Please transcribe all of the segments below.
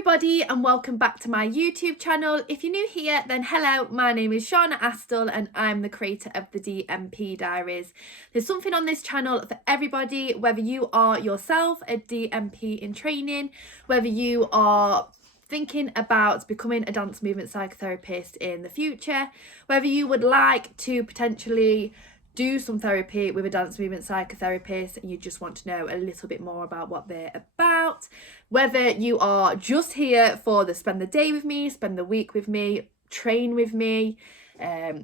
everybody and welcome back to my YouTube channel. If you're new here, then hello, my name is Shauna Astle and I'm the creator of the DMP Diaries. There's something on this channel for everybody, whether you are yourself a DMP in training, whether you are thinking about becoming a dance movement psychotherapist in the future, whether you would like to potentially do some therapy with a dance movement psychotherapist and you just want to know a little bit more about what they're about, whether you are just here for the spend the day with me, spend the week with me, train with me,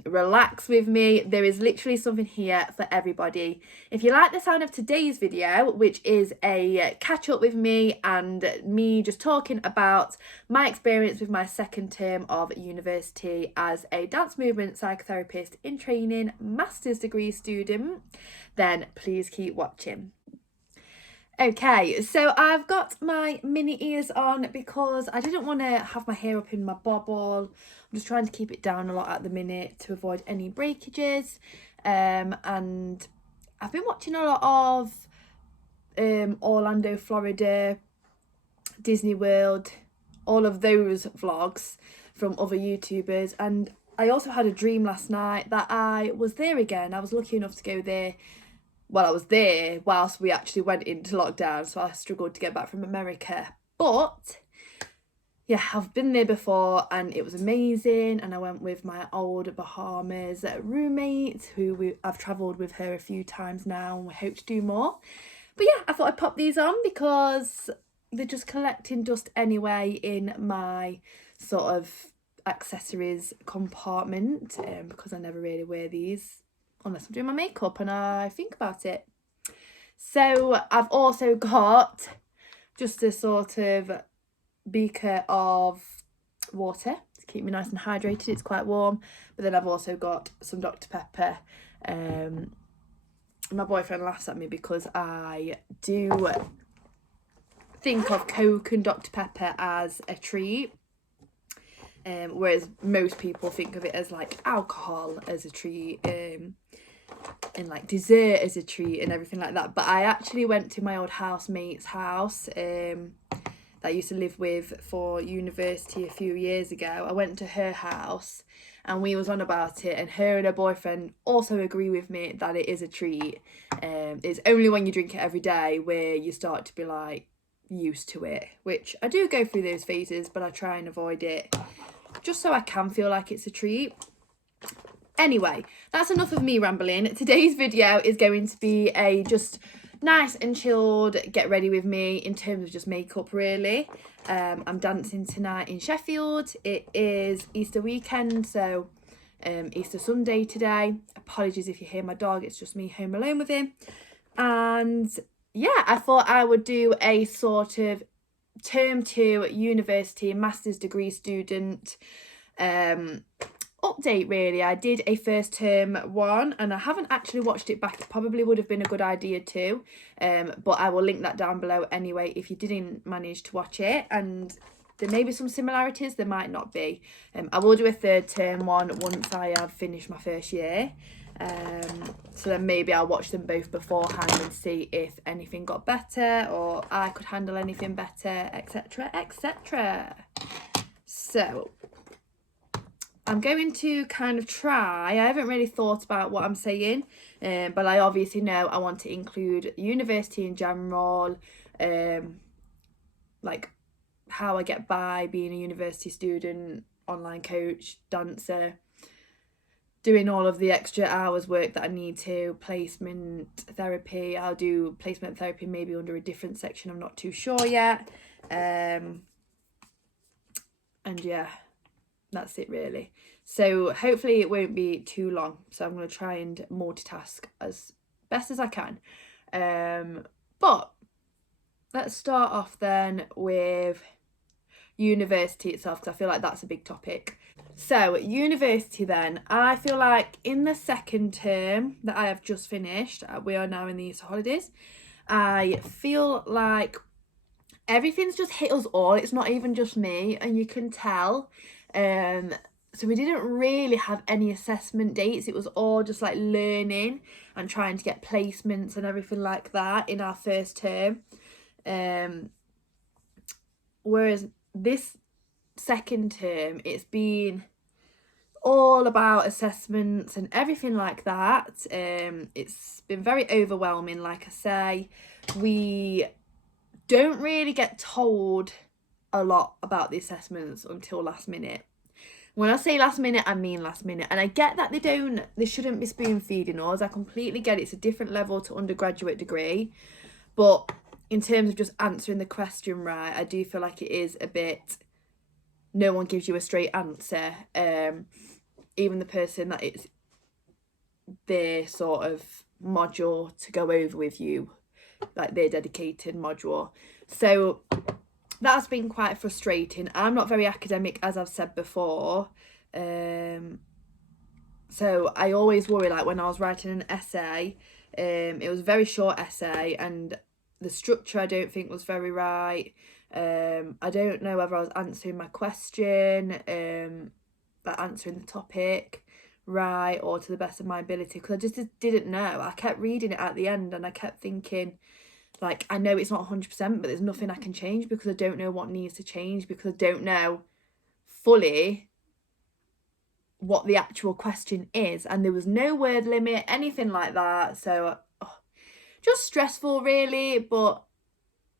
relax with me. There is literally something here for everybody. If you like the sound of today's video, which is a catch up with me and me just talking about my experience with my second term of university as a dance movement psychotherapist in training master's degree student, then please keep watching. Okay, so I've got my mini ears on because I didn't want to have my hair up in my bobble. I'm just trying to keep it down a lot at the minute to avoid any breakages. And I've been watching a lot of Orlando, Florida, Disney World, all of those vlogs from other YouTubers. And I also had a dream last night that I was there again. I was lucky enough to go there. Well, I was there whilst we actually went into lockdown, so I struggled to get back from America. But yeah, I've been there before and it was amazing. And I went with my old Bahamas roommate I've travelled with her a few times now and we hope to do more. But yeah, I thought I'd pop these on because they're just collecting dust anyway in my sort of accessories compartment because I never really wear these unless I'm doing my makeup and I think about it. So I've also got just a sort of beaker of water to keep me nice and hydrated. It's quite warm. But then I've also got some Dr. Pepper. My boyfriend laughs at me because I do think of Coke and Dr. Pepper as a treat. Whereas most people think of it as like alcohol as a treat, and like dessert as a treat and everything like that. But I actually went to my old housemate's house that I used to live with for university a few years ago. I went to her house and we was on about it, and her and her boyfriend also agree with me that it is a treat. It's only when you drink it every day where you start to be like used to it, which I do go through those phases, but I try and avoid it just so I can feel like it's a treat. Anyway, that's enough of me rambling. Today's video is going to be a just nice and chilled get ready with me in terms of just makeup really. I'm dancing tonight in Sheffield. It is Easter weekend, so Easter Sunday today. Apologies if you hear my dog, it's just me home alone with him. And yeah, I thought I would do a sort of term 2 university master's degree student update really. I did a first term one and I haven't actually watched it back. It probably would have been a good idea too, but I will link that down below anyway if you didn't manage to watch it. And there may be some similarities, there might not be. I will do a third term one once I have finished my first year. So then maybe I'll watch them both beforehand and see if anything got better or I could handle anything better, etc, etc. So I'm going to kind of try, I haven't really thought about what I'm saying, but I obviously know I want to include university in general, like how I get by being a university student, online coach, dancer, doing all of the extra hours work that I need to, placement therapy. I'll do placement therapy maybe under a different section, I'm not too sure yet. And yeah, that's it really. So hopefully it won't be too long, so I'm going to try and multitask as best as I can. But let's start off then with university itself, because I feel like that's a big topic. So university then, I feel like in the second term that I have just finished, we are now in the Easter holidays, I feel like everything's just hit us all. It's not even just me, and you can tell. So we didn't really have any assessment dates. It was all just like learning and trying to get placements and everything like that in our first term. Whereas this second term, it's been all about assessments and everything like that. It's been very overwhelming. Like I say, we don't really get told a lot about the assessments until last minute. When I say last minute, I mean last minute. And I get that they shouldn't be spoon feeding us. I completely get it. It's a different level to undergraduate degree. But in terms of just answering the question right, I do feel like it is a bit, no one gives you a straight answer. Even the person that it's their sort of module to go over with you, like their dedicated module. So that's been quite frustrating. I'm not very academic, as I've said before. So I always worry, like when I was writing an essay, it was a very short essay and the structure I don't think was very right. I don't know whether I was answering my question, like answering the topic right or to the best of my ability, because I just didn't know. I kept reading it at the end and I kept thinking, like, I know it's not 100%, but there's nothing I can change because I don't know what needs to change, because I don't know fully what the actual question is. And there was no word limit, anything like that. So just stressful, really. But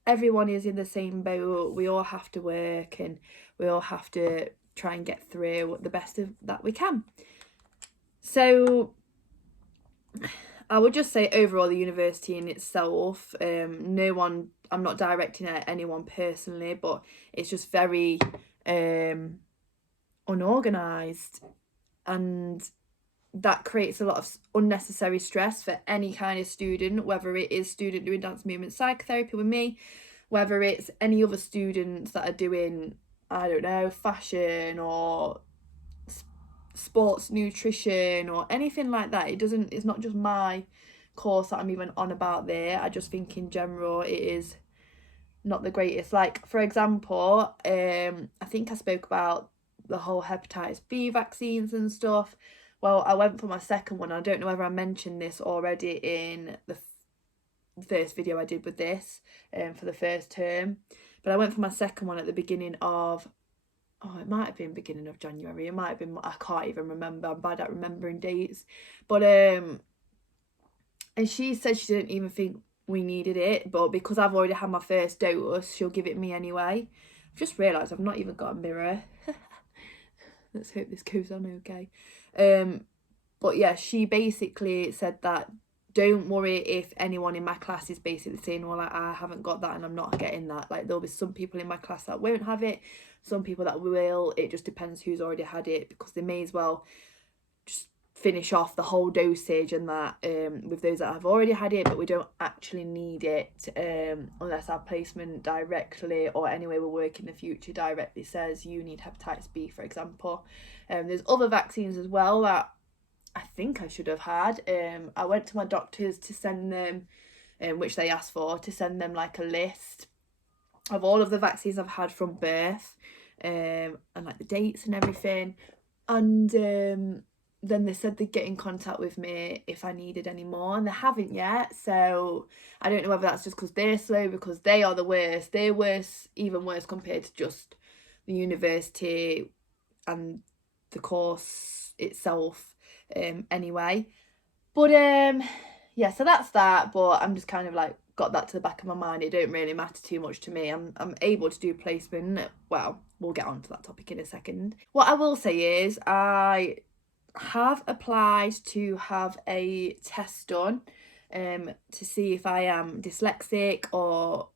everyone is in the same boat. We all have to work and we all have to try and get through the best of that we can. So I would just say overall the university in itself, I'm not directing at anyone personally, but it's just very unorganised, and that creates a lot of unnecessary stress for any kind of student, whether it is student doing dance movement psychotherapy with me, whether it's any other students that are doing, I don't know, fashion or sports nutrition or anything like that. It's not just my course that I'm even on about there. I just think in general it is not the greatest. Like, for example, I think I spoke about the whole hepatitis B vaccines and stuff. Well, I went for my second one. I don't know whether I mentioned this already in the first video I did with this for the first term, but I went for my second one at the beginning of, it might have been beginning of January, it might have been, I can't even remember, I'm bad at remembering dates, but and she said she didn't even think we needed it, but because I've already had my first dose, she'll give it me anyway. I've just realised I've not even got a mirror. Let's hope this goes on okay. But yeah, she basically said that don't worry if anyone in my class is basically saying, well, I haven't got that and I'm not getting that. Like, there'll be some people in my class that won't have it, some people that will. It just depends who's already had it, because they may as well just finish off the whole dosage and that with those that have already had it, but we don't actually need it unless our placement directly, or anyway we'll work in the future, directly says you need hepatitis B, for example. There's other vaccines as well that I think I should have had. I went to my doctors to send them, which they asked for, to send them like a list of all of the vaccines I've had from birth, and like the dates and everything. And then they said they'd get in contact with me if I needed any more, and they haven't yet. So I don't know whether that's just because they're slow, because they are the worst. They're worse, even worse compared to just the university and the course itself. Anyway, but yeah, so that's that. But I'm just kind of like got that to the back of my mind. It don't really matter too much to me. I'm able to do placement. Well, we'll get on to that topic in a second. What I will say is I have applied to have a test done to see if I am dyslexic or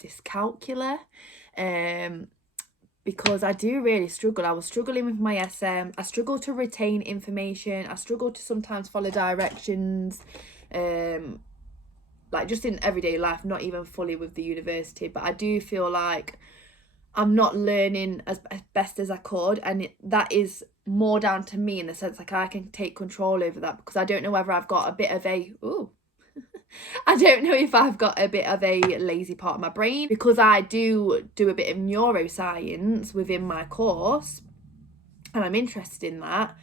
dyscalculia, because I do really struggle. I was struggling with my SM. I struggle to retain information. I struggle to sometimes follow directions, like just in everyday life, not even fully with the university. But I do feel like I'm not learning as best as I could, and that is more down to me, in the sense like I can take control over that, because I don't know whether I've got a bit of a I don't know if I've got a bit of a lazy part of my brain, because I do a bit of neuroscience within my course and I'm interested in that.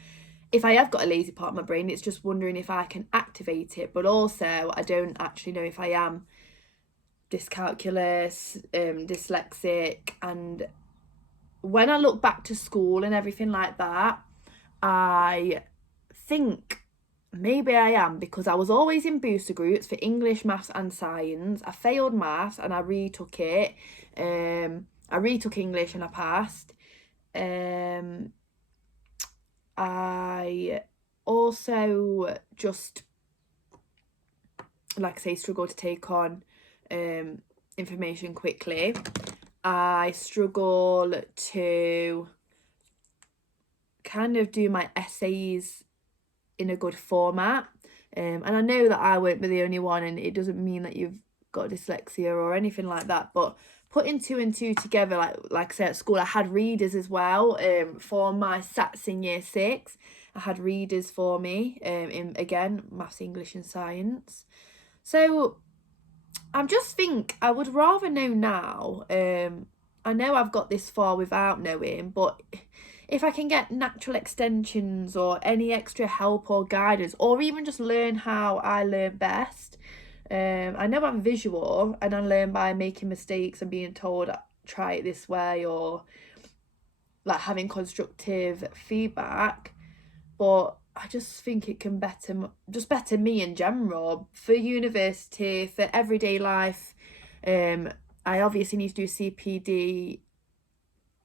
If I have got a lazy part of my brain, it's just wondering if I can activate it, but also I don't actually know if I am dyscalculus, dyslexic, and when I look back to school and everything like that, I think maybe I am, because I was always in booster groups for English, maths and science. I failed maths and I retook it. I retook English and I passed. I also just, like I say, struggle to take on information quickly. I struggle to kind of do my essays in a good format. And I know that I won't be the only one, and it doesn't mean that you've got dyslexia or anything like that, but putting 2 and 2 together, like I said, at school I had readers as well. For my SATs in year 6, I had readers for me, in, again, maths, English and science. So I just think I would rather know now. I know I've got this far without knowing, but if I can get natural extensions or any extra help or guidance, or even just learn how I learn best. I know I'm visual and I learn by making mistakes and being told try it this way, or like having constructive feedback, but I just think it can better me in general for university, for everyday life. I obviously need to do CPD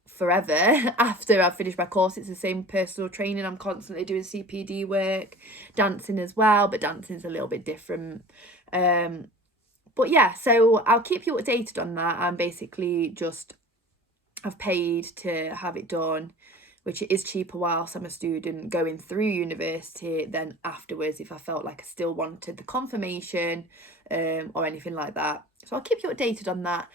forever after I've finished my course. It's the same personal training. I'm constantly doing CPD work, dancing as well, but dancing's a little bit different. But yeah, so I'll keep you updated on that. I'm basically just, I've paid to have it done, which is cheaper whilst I'm a student going through university than afterwards if I felt like I still wanted the confirmation or anything like that. So I'll keep you updated on that.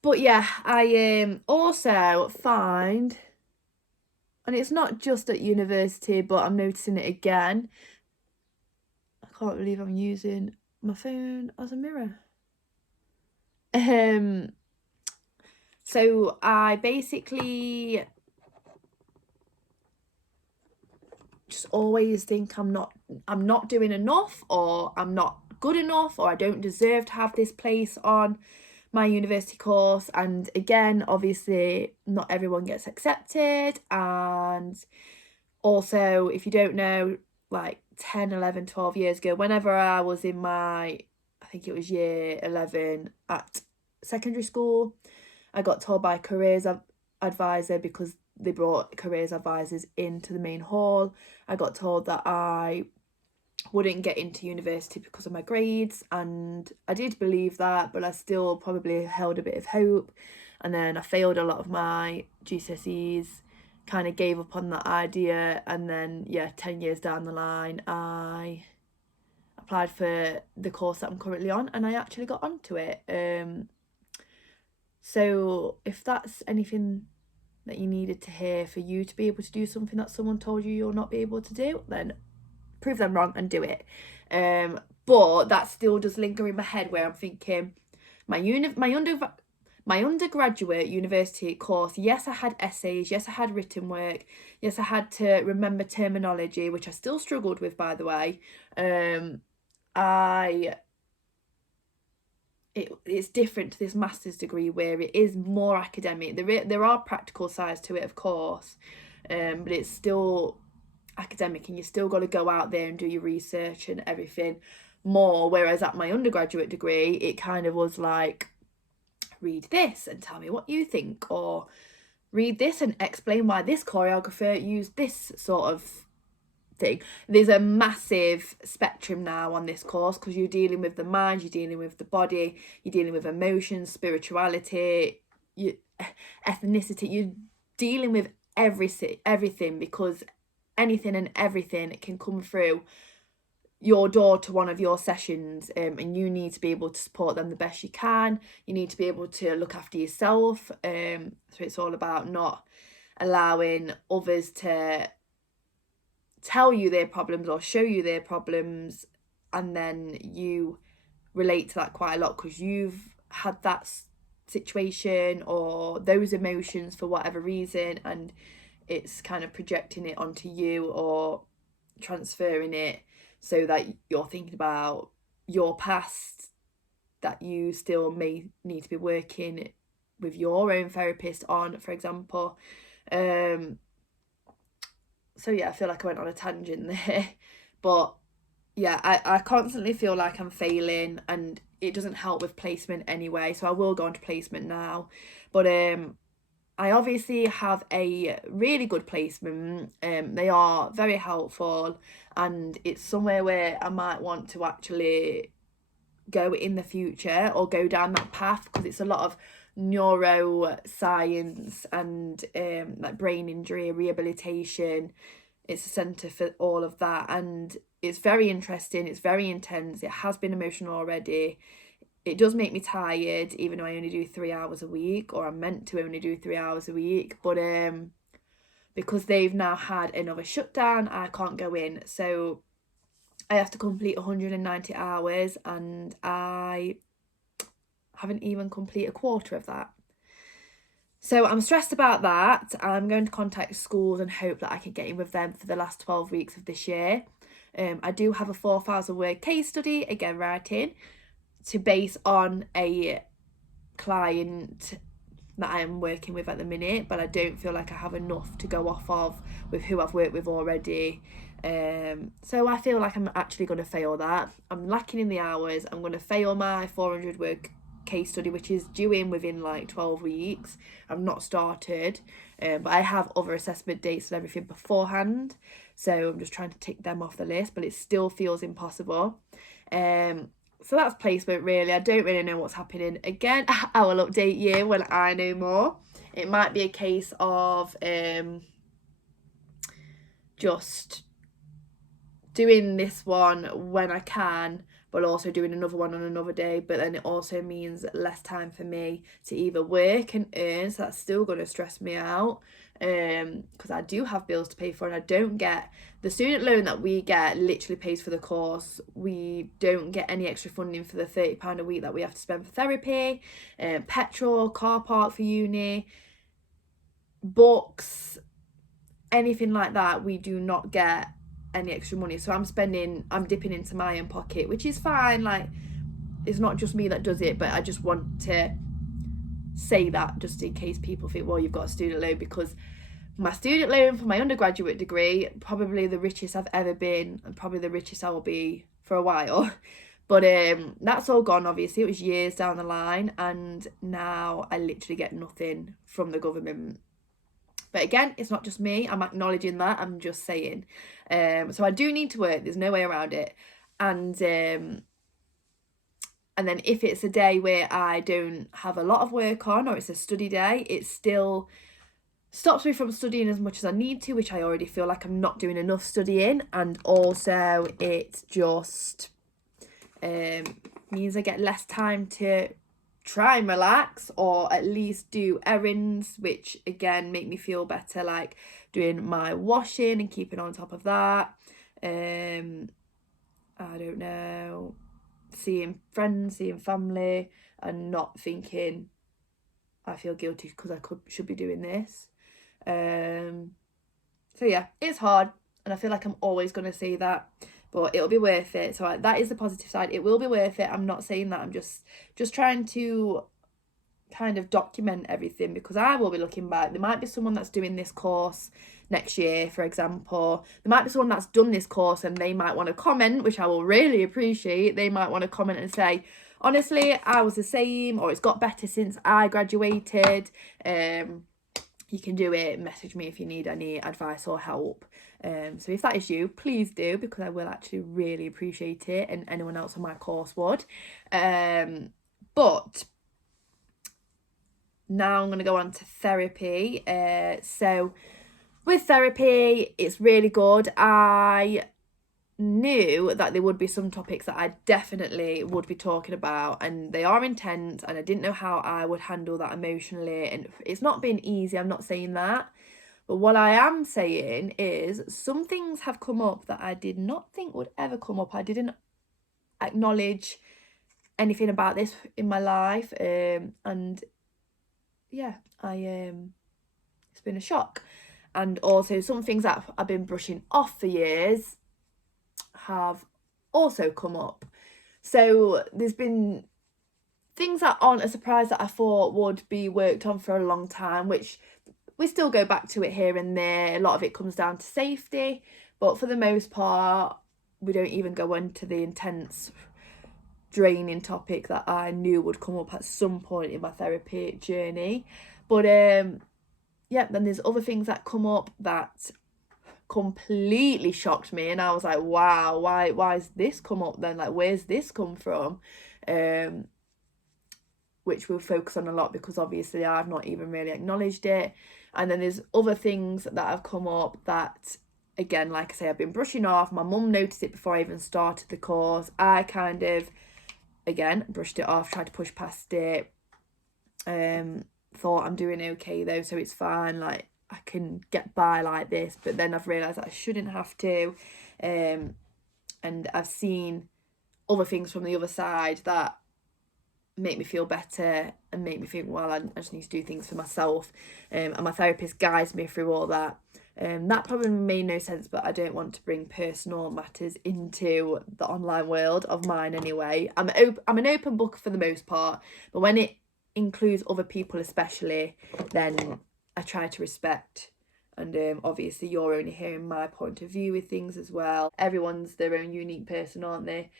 But yeah, I also find, and it's not just at university, but I'm noticing it again. I can't believe I'm using my phone as a mirror. So I basically just always think I'm not doing enough, or I'm not good enough, or I don't deserve to have this place on my university course. And again, obviously not everyone gets accepted, and also, if you don't know, like 10, 11, 12 years ago, whenever I was in my, I think it was year 11 at secondary school, I got told by a careers advisor, because they brought careers advisors into the main hall, I got told that I wouldn't get into university because of my grades, and I did believe that, but I still probably held a bit of hope. And then I failed a lot of my GCSEs, kind of gave up on that idea, and then 10 years down the line I applied for the course that I'm currently on, and I actually got onto it. So if that's anything that you needed to hear for you to be able to do something that someone told you you'll not be able to do, then prove them wrong and do it. But that still does linger in my head, where I'm thinking my undergraduate university course, yes, I had essays, yes, I had written work, yes, I had to remember terminology, which I still struggled with, by the way. It's different to this master's degree, where it is more academic. There are practical sides to it, of course, but it's still academic, and you still got to go out there and do your research and everything more. Whereas at my undergraduate degree, it kind of was like, read this and tell me what you think, or read this and explain why this choreographer used this sort of thing. There's a massive spectrum now on this course, because you're dealing with the mind, you're dealing with the body, you're dealing with emotions, spirituality, ethnicity, you're dealing with everything, because anything and everything can come through your door to one of your sessions, and you need to be able to support them the best you can. You need to be able to look after yourself. So it's all about not allowing others to tell you their problems or show you their problems, and then you relate to that quite a lot because you've had that situation or those emotions for whatever reason, and it's kind of projecting it onto you or transferring it, so that you're thinking about your past that you still may need to be working with your own therapist on, for example. So yeah, I feel like I went on a tangent there, but yeah, I constantly feel like I'm failing, and it doesn't help with placement anyway, so I will go on to placement now. But I obviously have a really good placement. They are very helpful, and it's somewhere where I might want to actually go in the future or go down that path, because it's a lot of neuroscience and like brain injury rehabilitation. It's a centre for all of that, and it's very interesting, it's very intense, it has been emotional already. It does make me tired, even though I only do 3 hours a week, or I'm meant to only do 3 hours a week. But because they've now had another shutdown, I can't go in. So I have to complete 190 hours, and I haven't even completed a quarter of that. So I'm stressed about that. I'm going to contact schools and hope that I can get in with them for the last 12 weeks of this year. I do have a 4,000 word case study, again writing, to base on a client that I am working with at the minute, but I don't feel like I have enough to go off of with who I've worked with already. So I feel like I'm actually going to fail that. I'm lacking in the hours. I'm going to fail my 400 word case study, which is due in within like 12 weeks. I've not started, but I have other assessment dates and everything beforehand, so I'm just trying to tick them off the list, but it still feels impossible. So that's placement really. I don't really know what's happening. Again, I will update you when I know more. It might be a case of just doing this one when I can, but also doing another one on another day. But then it also means less time for me to either work and earn, so that's still going to stress me out, because I do have bills to pay for, and I don't get the student loan that we get literally pays for the course. We don't get any extra funding for the £30 a week that we have to spend for therapy, petrol, car park for uni, books, anything like that. We do not get any extra money, so I'm dipping into my own pocket, which is fine. Like, it's not just me that does it, but I just want to say that just in case people think, well, you've got a student loan, because my student loan for my undergraduate degree, probably the richest I've ever been, and probably the richest I will be for a while. But that's all gone, obviously. It was years down the line, and now I literally get nothing from the government. But again, it's not just me. I'm acknowledging that. I'm just saying. So I do need to work. There's no way around it. And then if it's a day where I don't have a lot of work on, or it's a study day, it still stops me from studying as much as I need to, which I already feel like I'm not doing enough studying. And also it just means I get less time to try and relax, or at least do errands, which again make me feel better, like doing my washing and keeping on top of that. I don't know, seeing friends, seeing family, and not thinking I feel guilty because I should be doing this. So yeah, it's hard, and I feel like I'm always going to say that, but it'll be worth it. So that is the positive side. It will be worth it. I'm not saying that. I'm just trying to kind of document everything, because I will be looking back. There might be someone that's doing this course next year, for example. There might be someone that's done this course, and they might want to comment, which I will really appreciate. They might want to comment and say, honestly, I was the same, or it's got better since I graduated. You can do it. Message me if you need any advice or help. So if that is you, please do, because I will actually really appreciate it, and anyone else on my course would. But now I'm going to go on to therapy. So with therapy, it's really good. I knew that there would be some topics that I definitely would be talking about, and they are intense, and I didn't know how I would handle that emotionally, and it's not been easy. I'm not saying that, but what I am saying is some things have come up that I did not think would ever come up. I didn't acknowledge anything about this in my life, and yeah, it's been a shock. And also some things that I've been brushing off for years have also come up. So there's been things that aren't a surprise that I thought would be worked on for a long time, which we still go back to it here and there. A lot of it comes down to safety, but for the most part, we don't even go into the intense draining topic that I knew would come up at some point in my therapy journey. But yeah, then there's other things that come up that completely shocked me, and I was like, wow, why's this come up then? Like, where's this come from? Which we'll focus on a lot because obviously I've not even really acknowledged it. And then there's other things that have come up that, again, like I say, I've been brushing off. My mum noticed it before I even started the course. I kind of, again, brushed it off, tried to push past it. Thought I'm doing okay though, so it's fine, like I can get by like this. But then I've realised that I shouldn't have to, and I've seen other things from the other side that make me feel better and make me think, well, I just need to do things for myself, and my therapist guides me through all that. That probably made no sense, but I don't want to bring personal matters into the online world of mine anyway. I'm an open book for the most part, but when it includes other people especially, then I try to respect. And obviously you're only hearing my point of view with things as well. Everyone's their own unique person, aren't they?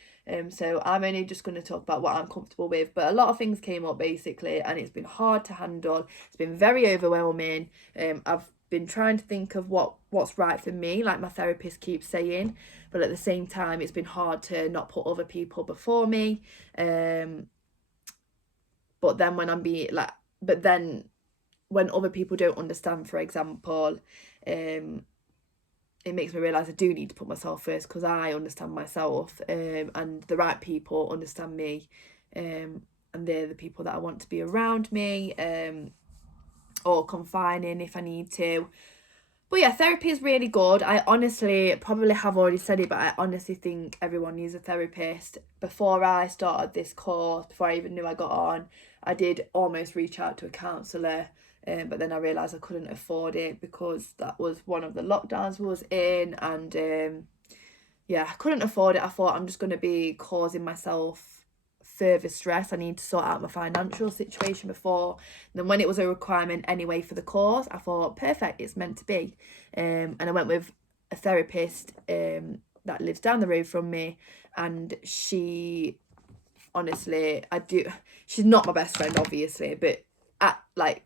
So I'm only just going to talk about what I'm comfortable with. But a lot of things came up basically, and it's been hard to handle. It's been very overwhelming. I've been trying to think of what's right for me, like my therapist keeps saying, but at the same time it's been hard to not put other people before me. But then when other people don't understand, for example, it makes me realise I do need to put myself first, because I understand myself, and the right people understand me, and they're the people that I want to be around me, or confining if I need to. But yeah, therapy is really good. I honestly probably have already said it, but I honestly think everyone needs a therapist. Before I started this course, before I even knew I got on, I did almost reach out to a counsellor, but then I realised I couldn't afford it because that was one of the lockdowns we was in, and yeah, I couldn't afford it. I thought I'm just going to be causing myself further stress. I need to sort out my financial situation before. And then when it was a requirement anyway for the course, I thought, perfect, it's meant to be. And I went with a therapist that lives down the road from me, and she, honestly, she's not my best friend obviously, but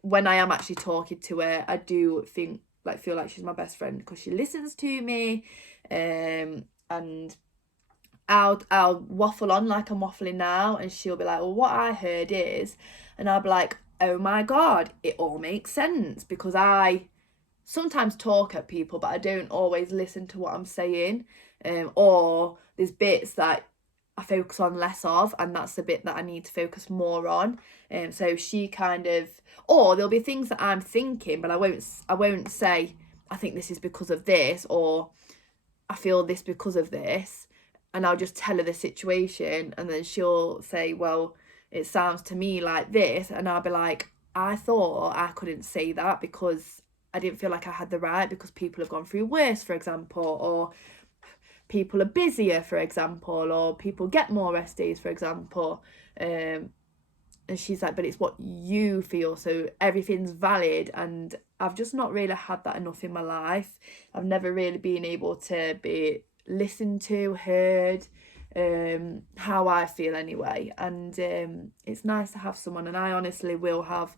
when I am actually talking to her, I do feel like she's my best friend, because she listens to me, and I'll waffle on like I'm waffling now, and she'll be like, well, what I heard is, and I'll be like, oh my god, it all makes sense, because I sometimes talk at people but I don't always listen to what I'm saying, or there's bits that I focus on less of, and that's the bit that I need to focus more on. So she kind of, or there'll be things that I'm thinking, but I won't say I think this is because of this, or I feel this because of this, and I'll just tell her the situation, and then she'll say, well, it sounds to me like this, and I'll be like, I thought I couldn't say that because I didn't feel like I had the right, because people have gone through worse, for example, or people are busier, for example, or people get more rest days, for example. And she's like, but it's what you feel, so everything's valid. And I've just not really had that enough in my life. I've never really been able to be listened to, heard, how I feel anyway. And it's nice to have someone, and I honestly will have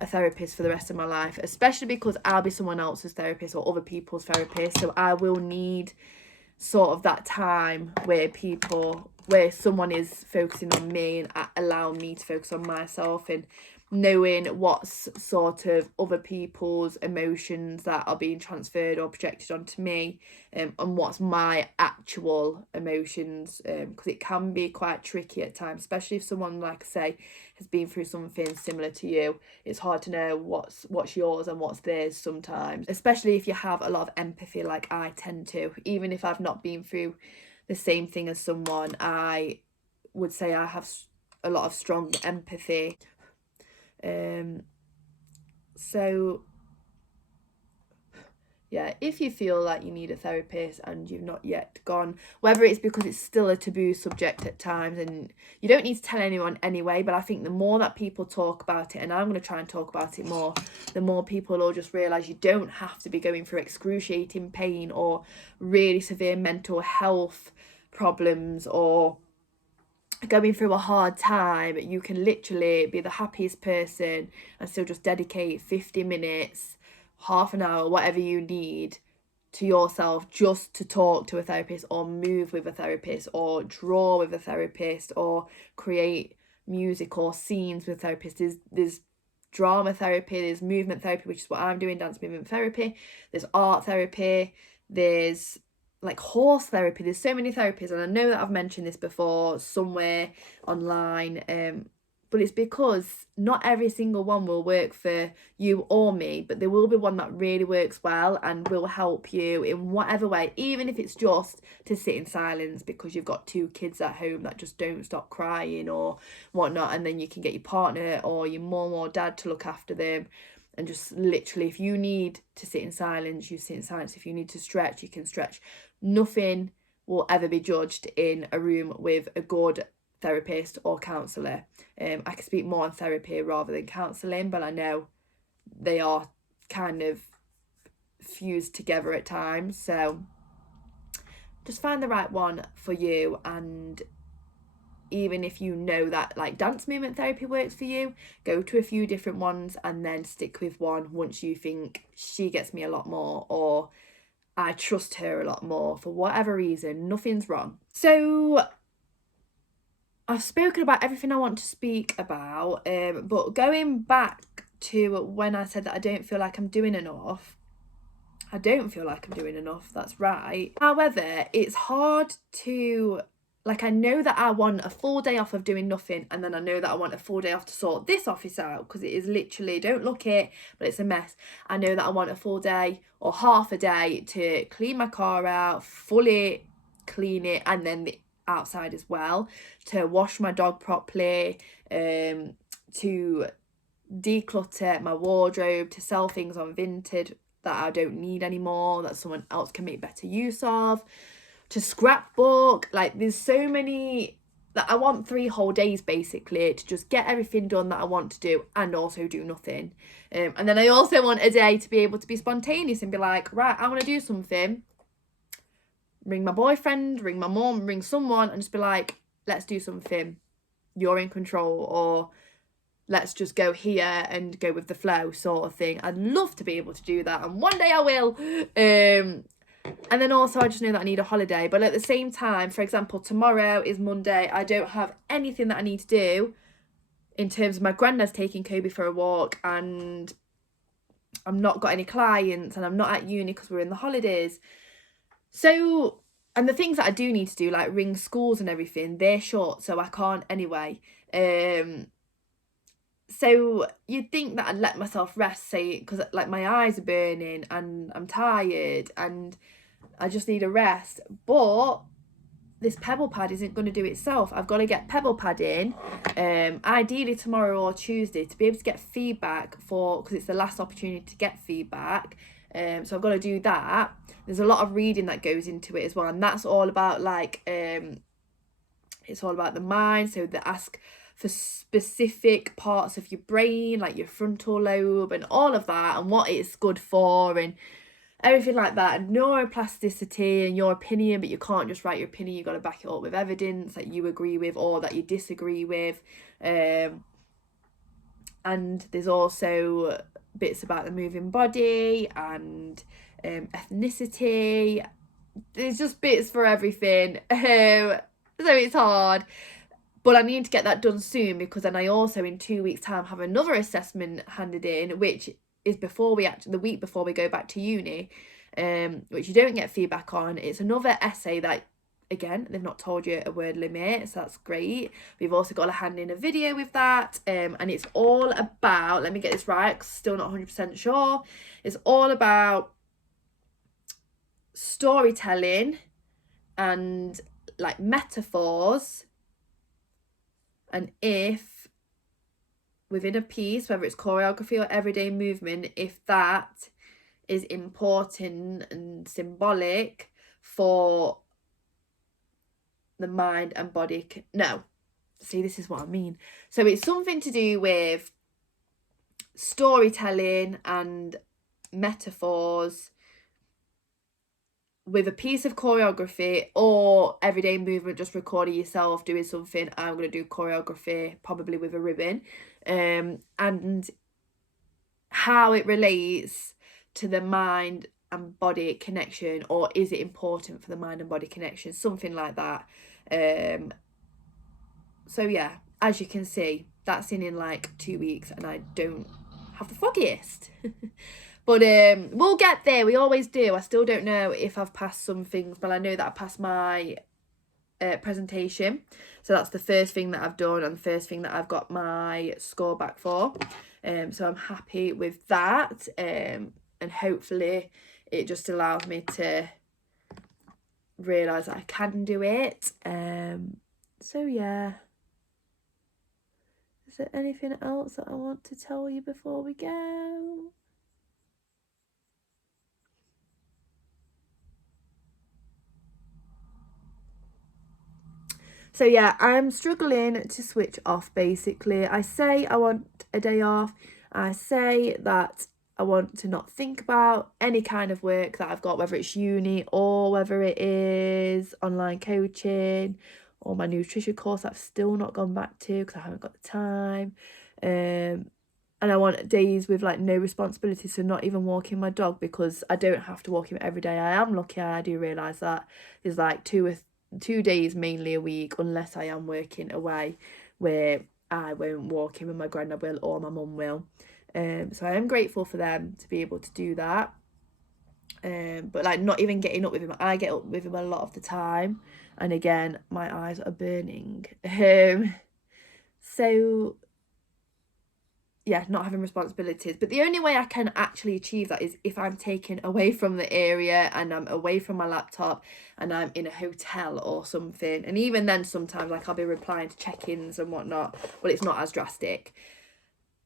a therapist for the rest of my life, especially because I'll be someone else's therapist or other people's therapist, so I will need sort of that time where someone is focusing on me and allowing me to focus on myself, and knowing what's sort of other people's emotions that are being transferred or projected onto me, and what's my actual emotions, because it can be quite tricky at times, especially if someone, like I say, has been through something similar to you. It's hard to know what's yours and what's theirs sometimes, especially if you have a lot of empathy like I tend to. Even if I've not been through the same thing as someone, I would say I have a lot of strong empathy. So yeah, if you feel like you need a therapist and you've not yet gone, whether it's because it's still a taboo subject at times, and you don't need to tell anyone anyway, but I think the more that people talk about it, and I'm going to try and talk about it more, the more people will just realise you don't have to be going through excruciating pain or really severe mental health problems or going through a hard time. You can literally be the happiest person and still just dedicate 50 minutes, half an hour, whatever you need to yourself, just to talk to a therapist or move with a therapist or draw with a therapist or create music or scenes with therapists. There's drama therapy, there's movement therapy, which is what I'm doing, dance movement therapy, there's art therapy, there's like horse therapy, there's so many therapies, and I know that I've mentioned this before somewhere online, but it's because not every single one will work for you or me, but there will be one that really works well and will help you in whatever way, even if it's just to sit in silence because you've got 2 kids at home that just don't stop crying or whatnot, and then you can get your partner or your mum or dad to look after them. And just literally, if you need to sit in silence, you sit in silence. If you need to stretch, you can stretch. Nothing will ever be judged in a room with a good therapist or counsellor. I can speak more on therapy rather than counselling, but I know they are kind of fused together at times. So just find the right one for you, and even if you know that like dance movement therapy works for you, go to a few different ones and then stick with one once you think she gets me a lot more, or I trust her a lot more for whatever reason. Nothing's wrong. So I've spoken about everything I want to speak about, but going back to when I said that I don't feel like I'm doing enough, I don't feel like I'm doing enough, that's right. However, it's hard to, like, I know that I want a full day off of doing nothing, and then I know that I want a full day off to sort this office out, because it is literally, don't look it, but it's a mess. I know that I want a full day or half a day to clean my car out, fully clean it, and then the outside as well, to wash my dog properly, to declutter my wardrobe, to sell things on Vinted that I don't need anymore, that someone else can make better use of, to scrapbook. Like, there's so many that I want 3 whole days basically to just get everything done that I want to do and also do nothing. And then I also want a day to be able to be spontaneous and be like, right, I want to do something. Ring my boyfriend, ring my mum, ring someone, and just be like, let's do something. You're in control, or let's just go here and go with the flow sort of thing. I'd love to be able to do that, and one day I will. And then also I just know that I need a holiday. But at the same time, for example, tomorrow is Monday. I don't have anything that I need to do in terms of my granddad's taking Kobe for a walk, and I'm not got any clients, and I'm not at uni because we're in the holidays. So, and the things that I do need to do, like ring schools and everything, they're short, so I can't anyway. So you'd think that I'd let myself rest, say, because like my eyes are burning and I'm tired and I just need a rest. But this pebble pad isn't going to do itself. I've got to get pebble pad in, ideally tomorrow or Tuesday, to be able to get feedback for, because it's the last opportunity to get feedback. So I've got to do that. There's a lot of reading that goes into it as well, and that's all about like it's all about the mind. So they ask for specific parts of your brain, like your frontal lobe and all of that, and what it's good for and everything like that, and neuroplasticity and your opinion. But you can't just write your opinion, you've got to back it up with evidence that you agree with or that you disagree with. And there's also bits about the moving body and ethnicity. There's just bits for everything. So it's hard, but I need to get that done soon, because then I also in 2 weeks time have another assessment handed in, which is the week before we go back to uni, which you don't get feedback on. It's another essay that, again, they've not told you a word limit, so that's great. We've also got to hand in a video with that, and it's all about, let me get this right, 'cause still not 100% sure, it's all about storytelling and like metaphors, and if within a piece, whether it's choreography or everyday movement, if that is important and symbolic for the mind and body. No, see, this is what I mean. So it's something to do with storytelling and metaphors with a piece of choreography or everyday movement, just recording yourself doing something. I'm going to do choreography, probably with a ribbon, and how it relates to the mind and body connection, or is it important for the mind and body connection, something like that. So yeah, as you can see, that's in like 2 weeks and I don't have the foggiest. But we'll get there. We always do. I still don't know if I've passed some things, but I know that I passed my presentation. So that's the first thing that I've done and the first thing that I've got my score back for. So I'm happy with that. And hopefully it just allows me to realise that I can do it. So yeah. Is there anything else that I want to tell you before we go? So yeah, I'm struggling to switch off basically. I say I want a day off. I say that I want to not think about any kind of work that I've got, whether it's uni or whether it is online coaching or my nutrition course that I've still not gone back to because I haven't got the time. And I want days with like no responsibility, so not even walking my dog, because I don't have to walk him every day. I am lucky, I do realise that there's like 2 days mainly a week, unless I am working away, where I won't walk him and my granddad will or my mum will. So I am grateful for them to be able to do that. But like not even getting up with him, I get up with him a lot of the time, and again my eyes are burning. So yeah, not having responsibilities. But the only way I can actually achieve that is if I'm taken away from the area and I'm away from my laptop and I'm in a hotel or something. And even then sometimes like I'll be replying to check-ins and whatnot, but it's not as drastic.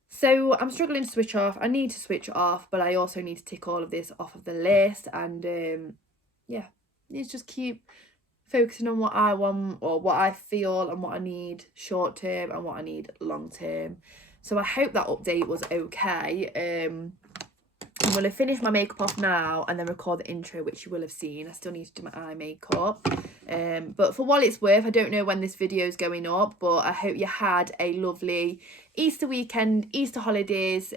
So I'm struggling to switch off. I need to switch off, but I also need to tick all of this off of the list. And yeah, need to just keep focusing on what I want or what I feel and what I need short term and what I need long term. So I hope that update was okay. I'm going to finish my makeup off now and then record the intro, which you will have seen. I still need to do my eye makeup. But for what it's worth, I don't know when this video is going up, but I hope you had a lovely Easter weekend, Easter holidays.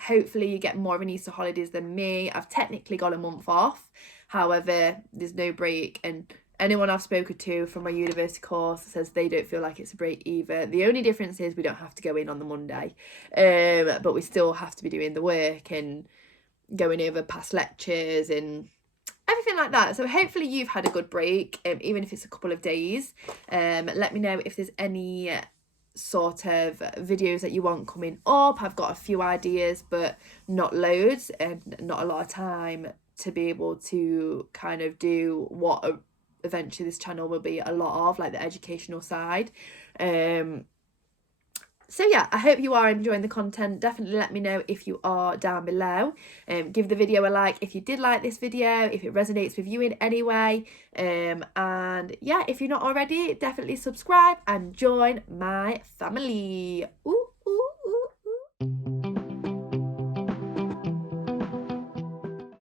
Hopefully you get more of an Easter holidays than me. I've technically got a month off. However, there's no break, and anyone I've spoken to from my university course says they don't feel like it's a break either. The only difference is we don't have to go in on the Monday, but we still have to be doing the work and going over past lectures and everything like that. So hopefully you've had a good break, even if it's a couple of days. Let me know if there's any sort of videos that you want coming up. I've got a few ideas, but not loads and not a lot of time to be able to kind of do what eventually this channel will be a lot of, like the educational side. So yeah, I hope you are enjoying the content. Definitely let me know if you are down below. Give the video a like if you did like this video, if it resonates with you in any way. And yeah, if you're not already, definitely subscribe and join my family. Ooh.